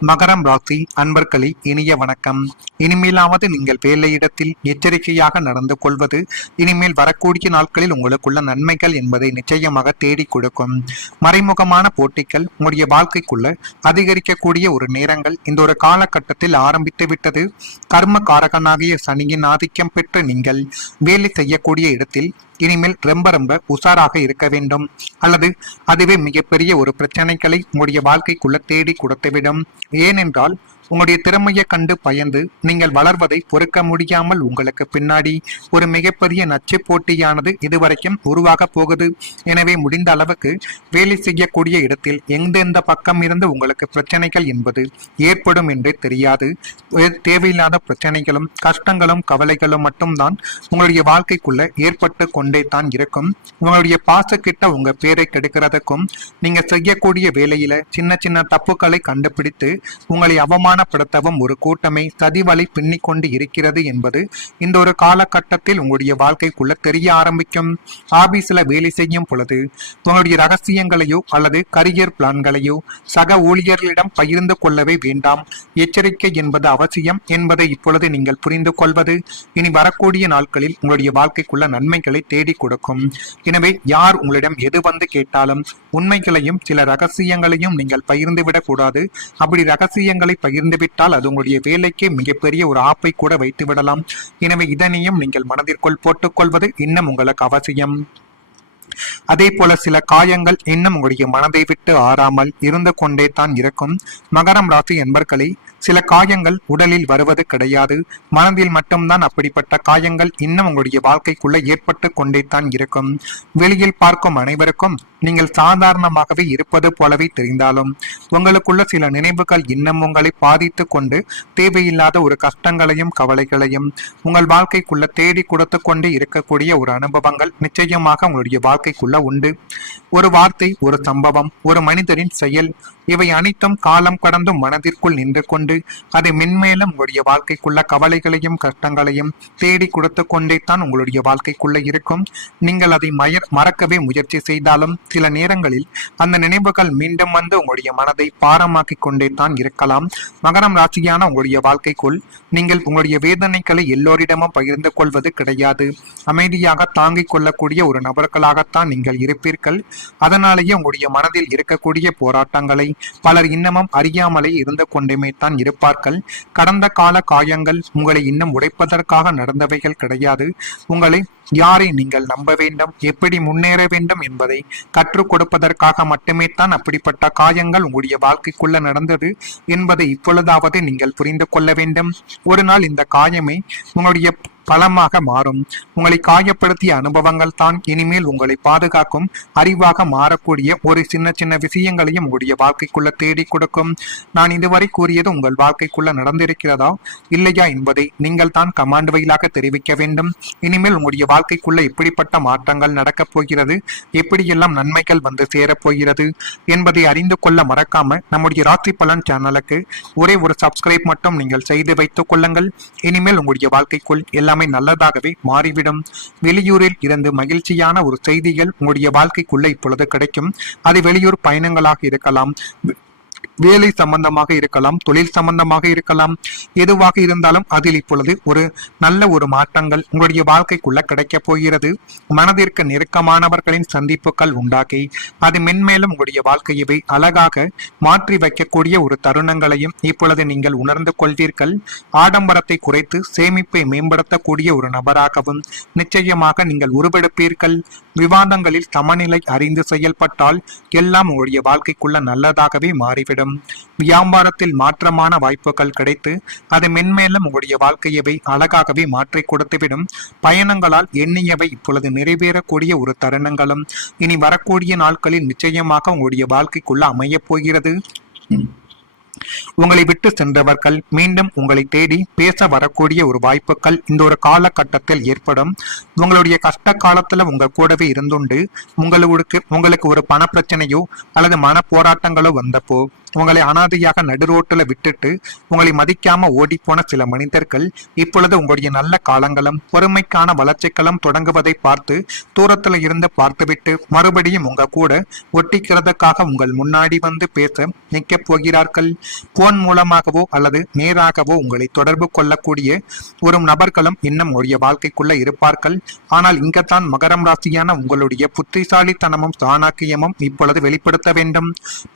மகரம் ராசி அன்பர்களே, இனிய வணக்கம். இனிமேலாவது நீங்கள் வேலையிடத்தில் எச்சரிக்கையாக நடந்து கொள்வது இனிமேல் வரக்கூடிய நாட்களில் உங்களுக்குள்ள நன்மைகள் என்பதை நிச்சயமாக தேடி கொடுக்கும். மறைமுகமான போட்டிகள் உங்களுடைய வாழ்க்கைக்குள்ள அதிகரிக்கக்கூடிய ஒரு நேரங்கள் இந்த ஒரு காலகட்டத்தில் ஆரம்பித்து விட்டது. கர்ம காரகனாகிய சனியின் ஆதிக்கம் பெற்ற நீங்கள் வேலை செய்யக்கூடிய இடத்தில் இனிமேல் ரொம்ப உஷாராக இருக்க வேண்டும். அல்லது அதுவே மிகப்பெரிய ஒரு பிரச்சனைகளை உங்களுடைய வாழ்க்கைக்குள்ள தேடி கொடுத்துவிடும். ஏனென்றால் உங்களுடைய திறமையை கண்டு பயந்து நீங்கள் வளர்வதை பொறுக்க முடியாமல் உங்களுக்கு பின்னாடி ஒரு மிகப்பெரிய நச்சு போட்டியானது இதுவரைக்கும் உருவாக போகுது. எனவே முடிந்த அளவுக்கு வேலை செய்யக்கூடிய இடத்தில் எந்தெந்த பக்கம் இருந்து உங்களுக்கு பிரச்சனைகள் என்பது ஏற்படும் என்றே தெரியாது. தேவையில்லாத பிரச்சனைகளும் கஷ்டங்களும் கவலைகளும் மட்டும்தான் உங்களுடைய வாழ்க்கைக்குள்ள ஏற்பட்டு கொண்டே தான் இருக்கும். உங்களுடைய பாசக்கிட்ட உங்க பேரை கெடுக்கிறதுக்கும் நீங்க செய்யக்கூடிய வேலையில சின்ன சின்ன தப்புக்களை கண்டுபிடித்து உங்களை அவமானப்படுத்தவும் ஒரு கூட்டமை சதிவலை பின்னிக் கொண்டு இருக்கிறது என்பது இந்த ஒரு காலகட்டத்தில் உங்களுடைய வாழ்க்கைக்குள்ள தெரிய ஆரம்பிக்கும். ஆபீஸ்ல வேலை செய்யும் பொழுது உங்களுடைய ரகசியங்களையோ அல்லது கரியர் பிளான்களையோ சக ஊழியர்களிடம் பகிர்ந்து கொள்ளவே வேண்டாம். எச்சரிக்கை என்பது அவசியம் என்பதை இப்பொழுது நீங்கள் புரிந்து கொள்வது இனி வரக்கூடிய நாட்களில் உங்களுடைய வாழ்க்கைக்குள்ள நன்மைகளை தேடி கொடுக்கும். எனவே யார் உங்களிடம் எது வந்து கேட்டாலும் உண்மைகளையும் சில ரகசியங்களையும் நீங்கள் பகிர்ந்துவிடக் கூடாது. அப்படி ரகசியங்களை பகிர்ந்துவிட்டால் அது உங்களுடைய வேலைக்கு மிகப்பெரிய ஒரு ஆப்பை கூட வைத்து விடலாம். எனவே இதனையும் நீங்கள் மனதிற்குள் போட்டுக்கொள்வது இன்னும் உங்களுக்கு அவசியம். அதே போல சில காயங்கள் இன்னும் உங்களுடைய மனதை விட்டு ஆறாமல் இருந்து கொண்டே தான் இருக்கும். மகரம் ராசி என்பர்களை சில காயங்கள் உடலில் வருவது கிடையாது, மனதில் மட்டும்தான் அப்படிப்பட்ட காயங்கள் இன்னும் உங்களுடைய வாழ்க்கைக்குள்ள ஏற்பட்டு கொண்டே தான் இருக்கும். வெளியில் பார்க்கும் அனைவருக்கும் நீங்கள் சாதாரணமாகவே இருப்பது போலவே தெரிந்தாலும் உங்களுக்குள்ள சில நினைவுகள் இன்னும் உங்களை பாதித்து கொண்டு தேவையில்லாத ஒரு கஷ்டங்களையும் கவலைகளையும் உங்கள் வாழ்க்கைக்குள்ள தேடி கொடுத்து கொண்டே இருக்கக்கூடிய ஒரு அனுபவங்கள் நிச்சயமாக உங்களுடைய வாழ்க்கைக்குள்ள உண்டு. ஒரு வார்த்தை, ஒரு சம்பவம், ஒரு மனிதரின் செயல், இவை அனைத்தும் காலம் கடந்து மனதிற்குள் நின்று கொண்டு அதை மென்மேலும் உங்களுடைய வாழ்க்கைக்குள்ள கவலைகளையும் கஷ்டங்களையும் தேடி கொடுத்து கொண்டே தான் உங்களுடைய வாழ்க்கைக்குள்ள இருக்கும். நீங்கள் அதை மறக்கவே முயற்சி செய்தாலும் சில நேரங்களில் அந்த நினைவுகள் மீண்டும் வந்து உங்களுடைய மனதை பாரமாக்கி கொண்டே தான் இருக்கலாம். மகரம் ராசியான உங்களுடைய வாழ்க்கைக்குள் நீங்கள் உங்களுடைய வேதனைகளை எல்லோரிடமும் பகிர்ந்து கொள்வது கிடையாது. அமைதியாக தாங்கிக் கொள்ளக்கூடிய ஒரு நபர்களாகத்தான் நீங்கள் இருப்பீர்கள். அதனாலேயே உங்களுடைய மனதில் இருக்கக்கூடிய போராட்டங்களை பலர் இன்னமும் அறியாமலே இருந்து கொண்டுமே தான் இருப்பார்கள். கடந்த கால காயங்கள் உங்களை இன்னும் உடைப்பதற்காக நடந்தவைகள் கிடையாது. உங்களை யாரை நீங்கள் நம்ப வேண்டும், எப்படி முன்னேற வேண்டும் என்பதை கற்றுக் கொடுப்பதற்காக மட்டுமே தான் அப்படிப்பட்ட காயங்கள் உங்களுடைய வாழ்க்கைக்குள்ள நடந்தது என்பதை இப்பொழுதாவது நீங்கள் புரிந்து கொள்ள வேண்டும். ஒரு நாள் இந்த காயமே உங்களுடைய பலமாக மாறும். உங்களை காயப்படுத்திய அனுபவங்கள் தான் இனிமேல் உங்களை பாதுகாக்கும் அறிவாக மாறக்கூடிய ஒரு சின்ன சின்ன விஷயங்களையும் உங்களுடைய வாழ்க்கைக்குள்ள தேடி கொடுக்கும். நான் இதுவரை கூறியது உங்கள் வாழ்க்கைக்குள்ள நடந்திருக்கிறதா இல்லையா என்பதை நீங்கள் தான் கமாண்ட் வழியாக தெரிவிக்க வேண்டும். இனிமேல் உங்களுடைய வாழ்க்கைக்குள்ள எப்படிப்பட்ட மாற்றங்கள் நடக்கப் போகிறது, எப்படியெல்லாம் நன்மைகள் வந்து சேரப்போகிறது என்பதை அறிந்து கொள்ள மறக்காம நம்முடைய ராசி பலன் சேனலுக்கு ஒரே ஒரு சப்ஸ்கிரைப் மட்டும் நீங்கள் செய்து வைத்துக் கொள்ளுங்கள். இனிமேல் உங்களுடைய வாழ்க்கைக்குள் எல்லாம் நல்லதாகவே மாறிவிடும். வெளியூரில் இருந்து மகிழ்ச்சியான ஒரு செய்திகள் உங்களுடைய வாழ்க்கைக்குள்ள இப்பொழுது கிடைக்கும். அது வெளியூர் பயணங்களாக இருக்கலாம், வேலை சம்பந்தமாக இருக்கலாம், தொழில் சம்பந்தமாக இருக்கலாம். எதுவாக இருந்தாலும் அதில் இப்பொழுது ஒரு நல்ல ஒரு மாற்றங்கள் உங்களுடைய வாழ்க்கைக்குள்ள கிடைக்க போகிறது. மனதிற்கு நெருக்கமானவர்களின் சந்திப்புகள் உண்டாக்கி அது மென்மேலும் உங்களுடைய வாழ்க்கையவை அழகாக மாற்றி வைக்கக்கூடிய ஒரு தருணங்களையும் இப்பொழுது நீங்கள் உணர்ந்து கொள்வீர்கள். ஆடம்பரத்தை குறைத்து சேமிப்பை மேம்படுத்தக்கூடிய ஒரு நபராகவும் நிச்சயமாக நீங்கள் உருவெடுப்பீர்கள். விவாதங்களில் சமநிலை அறிந்து செயல்பட்டால் எல்லாம் உங்களுடைய வாழ்க்கைக்குள்ள நல்லதாகவே மாறிவிடும். வியாபாரத்தில் மாற்றமான வாய்ப்புகள் கிடைத்து அது மென்மேலும் உங்களுடைய வாழ்க்கையவை அழகாகவே மாற்றி கொடுத்துவிடும். பயணங்களால் எண்ணியவை இப்பொழுது நிறைவேறக்கூடிய ஒரு தருணங்களும் இனி வரக்கூடிய நாட்களில் நிச்சயமாக உங்களுடைய வாழ்க்கைக்குள்ள அமையப் போகிறது. உங்களை விட்டு சென்றவர்கள் மீண்டும் உங்களை தேடி பேச வரக்கூடிய ஒரு வாய்ப்புகள் இந்த ஒரு காலகட்டத்தில் ஏற்படும். உங்களுடைய கஷ்ட காலத்துல உங்க கூடவே இருந்துண்டு உங்களுக்கு ஒரு பண பிரச்சனையோ அல்லது மன போராட்டங்களோ வந்தப்போ உங்களை அனாதையாக நடுரோட்டுல விட்டுட்டு உங்களை மதிக்காம ஓடிப்போன சில மனிதர்கள் இப்பொழுது உங்களுடைய நல்ல காலங்களும் பொறுமைக்கான வளர்ச்சிகளும் தொடங்குவதை பார்த்து தூரத்துல இருந்து பார்த்துவிட்டு மறுபடியும் உங்க கூட ஒட்டிக்கிறதுக்காக உங்கள் முன்னாடி வந்து பேச நிற்க போகிறார்கள். போன் மூலமாகவோ அல்லது நேராகவோ உங்களை தொடர்பு கொள்ளக்கூடிய ஒரு நபர்களும் இன்னும் உடைய வாழ்க்கைக்குள்ள இருப்பார்கள். ஆனால் இங்கத்தான் மகரம் ராசியான உங்களுடைய புத்திசாலித்தனமும் சாணக்கியமும் இப்பொழுது வெளிப்படுத்த வேண்டும்.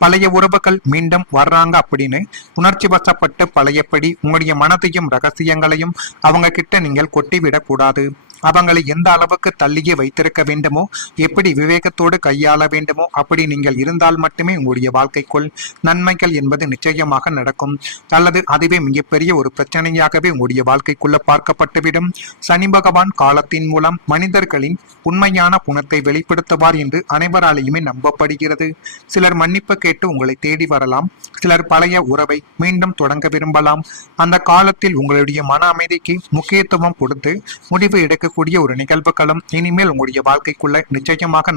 பழைய உறவுகள் மீண்டும் வர்றாங்க அப்படின்னு உணர்ச்சி வசப்பட்டு பழையபடி உங்களுடைய மனதையும் ரகசியங்களையும் அவங்க கிட்ட நீங்கள் கொட்டிவிடக் கூடாது. அவங்களை எந்த அளவுக்கு தள்ளியே வைத்திருக்க வேண்டுமோ, எப்படி விவேகத்தோடு கையாள வேண்டுமோ அப்படி நீங்கள் இருந்தால் மட்டுமே உங்களுடைய வாழ்க்கைக்குள் நன்மைகள் என்பது நிச்சயமாக நடக்கும். அல்லது அதுவே மிகப்பெரிய ஒரு பிரச்சனையாகவே உங்களுடைய வாழ்க்கைக்குள்ள பார்க்கப்பட்டுவிடும். சனி பகவான் காலத்தின் மூலம் மனிதர்களின் உண்மையான குணத்தை வெளிப்படுத்துவார் என்று அனைவராலேயுமே நம்பப்படுகிறது. சிலர் மன்னிப்பு கேட்டு உங்களை தேடி வரலாம், சிலர் பழைய உறவை மீண்டும் தொடங்க விரும்பலாம். அந்த காலத்தில் உங்களுடைய மன அமைதிக்கு முக்கியத்துவம் கொடுத்து முடிவு எடுக்க கூடிய ஒரு நிகழ்வுகளும் இனிமேல் உங்களுடைய வாழ்க்கைக்குள்ள நிச்சயமாக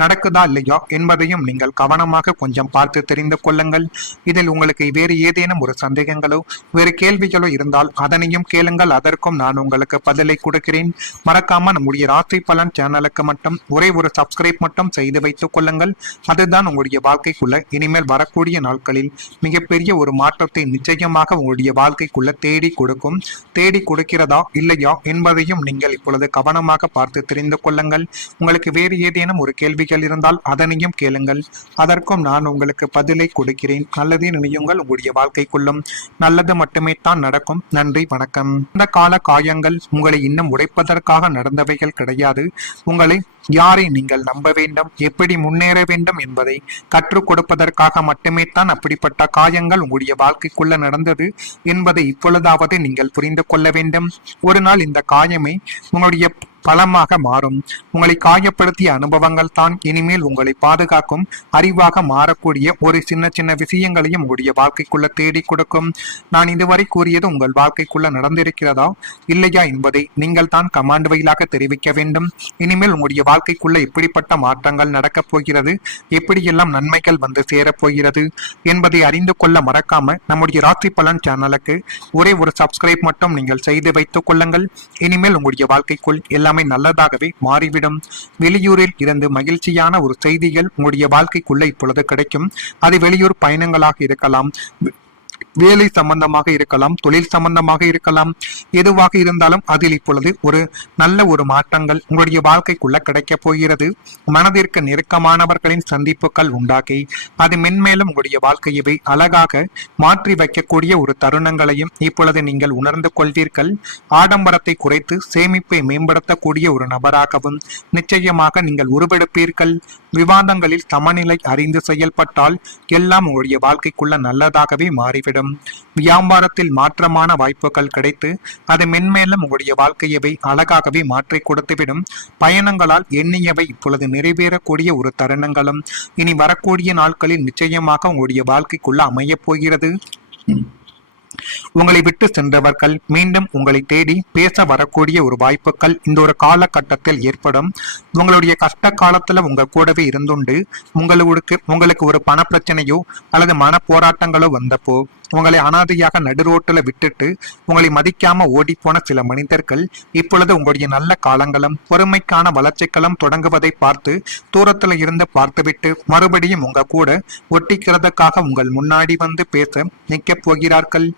நடக்குதா இல்லையா என்பதையும் நீங்கள் கவனமாக கொஞ்சம் பார்த்து தெரிந்து கொள்ளுங்கள். இதில் உங்களுக்கு வேறு ஏதேனும் ஒரு சந்தேகங்களோ வேறு கேள்விகளோ இருந்தால் அதனையும் கேளுங்கள், அதற்கும் நான் உங்களுக்கு பதிலை கொடுக்கிறேன். மறக்காம நம்முடைய ராசி பலன் சேனலுக்கு மட்டும் ஒரே ஒரு சப்ஸ்கிரைப் மட்டும் செய்து வைத்துக் கொள்ளுங்கள். அதுதான் உங்களுடைய வாழ்க்கைக்குள்ள இனிமேல் வரக்கூடிய நாட்களில் மிகப்பெரிய ஒரு மாற்றத்தை நிச்சயமாக உங்களுடைய வாழ்க்கைக்குள்ள தேடி கொடுக்கும். தேடி கொடுக்கிறதா இல்லையா என்பதையும் நீங்கள் இப்பொழுது கவனமாக பார்த்து தெரிந்து கொள்ளுங்கள். உங்களுக்கு வேறு ஏதேனும் ஒரு கேள்விகள் இருந்தால் அதனையும் கேளுங்கள், அதற்கும் நான் உங்களுக்கு பதிலை கொடுக்கிறேன். நல்லதே நினையுங்கள், உங்களுடைய வாழ்க்கைக்குள்ளும் நல்லது மட்டுமே தான் நடக்கும். நன்றி, வணக்கம். இந்த கால காயங்கள் உங்களை இன்னும் உடைப்பதற்காக நடந்தவைகள் கிடையாது. உங்களை யாரை நீங்கள் நம்ப வேண்டும், எப்படி முன்னேற வேண்டும் என்பதை கற்றுக் கொடுப்பதற்காக மட்டுமே தான் அப்படிப்பட்ட காயங்கள் உங்களுடைய வாழ்க்கைக்குள்ள நடந்தது என்பதை இப்பொழுதாவது நீங்கள் புரிந்து கொள்ள வேண்டும். ஒரு நாள் இந்த காயமே உங்களுடைய பலமாக மாறும். உங்களை காயப்படுத்திய அனுபவங்கள் தான் இனிமேல் உங்களை பாதுகாக்கும் அறிவாக மாறக்கூடிய ஒரு சின்ன சின்ன விஷயங்களையும் உங்களுடைய வாழ்க்கைக்குள்ள தேடி கொடுக்கும். நான் இதுவரை கூறியது உங்கள் வாழ்க்கைக்குள்ள நடந்திருக்கிறதா இல்லையா என்பதை நீங்கள் தான் கமாண்ட் வழியாக தெரிவிக்க வேண்டும். இனிமேல் உங்களுடைய வாழ்க்கைக்குள்ள எப்படிப்பட்ட மாற்றங்கள் நடக்கப் போகிறது, எப்படியெல்லாம் நன்மைகள் வந்து சேரப்போகிறது என்பதை அறிந்து கொள்ள மறக்காம நம்முடைய ராசி பலன் சேனலுக்கு ஒரே ஒரு சப்ஸ்கிரைப் மட்டும் நீங்கள் செய்து வைத்துக் கொள்ளுங்கள். இனிமேல் உங்களுடைய வாழ்க்கைக்குள் எல்லாம் நல்லதாகவே மாறிவிடும். வெளியூரில் இருந்து மகிழ்ச்சியான ஒரு செய்திகள் உங்களுடைய வாழ்க்கைக்குள்ள இப்பொழுது கிடைக்கும். அது வெளியூர் பயணங்களாக இருக்கலாம், வேலை சம்பந்தமாக இருக்கலாம், தொழில் சம்பந்தமாக இருக்கலாம். எதுவாக இருந்தாலும் அதில் இப்பொழுது ஒரு நல்ல ஒரு மாற்றங்கள் உங்களுடைய வாழ்க்கைக்குள்ள கிடைக்க போகிறது. மனதிற்கு நெருக்கமானவர்களின் சந்திப்புகள் உண்டாக்கி அது மென்மேலும் உங்களுடைய வாழ்க்கையை அழகாக மாற்றி வைக்கக்கூடிய ஒரு தருணங்களையும் இப்பொழுது நீங்கள் உணர்ந்து கொள்வீர்கள். ஆடம்பரத்தை குறைத்து சேமிப்பை மேம்படுத்தக்கூடிய ஒரு நபராகவும் நிச்சயமாக நீங்கள் உருவெடுப்பீர்கள். விவாதங்களில் சமநிலை அறிந்து செயல்பட்டால் எல்லாம் உங்களுடைய வாழ்க்கைக்குள்ள நல்லதாகவே மாறிவிடும். வியாபாரத்தில் மாற்றமான வாய்ப்புகள் கிடைத்து அது மென்மேலும் உங்களுடைய வாழ்க்கையவை அழகாகவே மாற்றி கொடுத்துவிடும். பயணங்களால் எண்ணியவை இப்பொழுது நிறைவேறக்கூடிய ஒரு தருணங்களும் இனி வரக்கூடிய நாட்களில் நிச்சயமாக உங்களுடைய வாழ்க்கைக்குள்ள அமைய போகிறது. உங்களை விட்டு சென்றவர்கள் மீண்டும் உங்களை தேடி பேச வரக்கூடிய ஒரு வாய்ப்புகள் இந்த ஒரு காலகட்டத்தில் ஏற்படும். உங்களுடைய கஷ்ட காலத்துல உங்க கூடவே இருந்துண்டு உங்களுக்கு ஒரு பண பிரச்சனையோ அல்லது மன போராட்டங்களோ வந்தப்போ உங்களை அனாதையாக நடுரோட்டுல விட்டுட்டு உங்களை மதிக்காம ஓடிப்போன சில மனிதர்கள் இப்பொழுது உங்களுடைய நல்ல காலங்களும் பொறுமைக்கான வளர்ச்சிகளும் தொடங்குவதை பார்த்து தூரத்துல இருந்து பார்த்துவிட்டு மறுபடியும் உங்க கூட ஒட்டிக்கிறதுக்காக உங்கள் முன்னாடி வந்து பேச நிற்க போகிறார்கள்.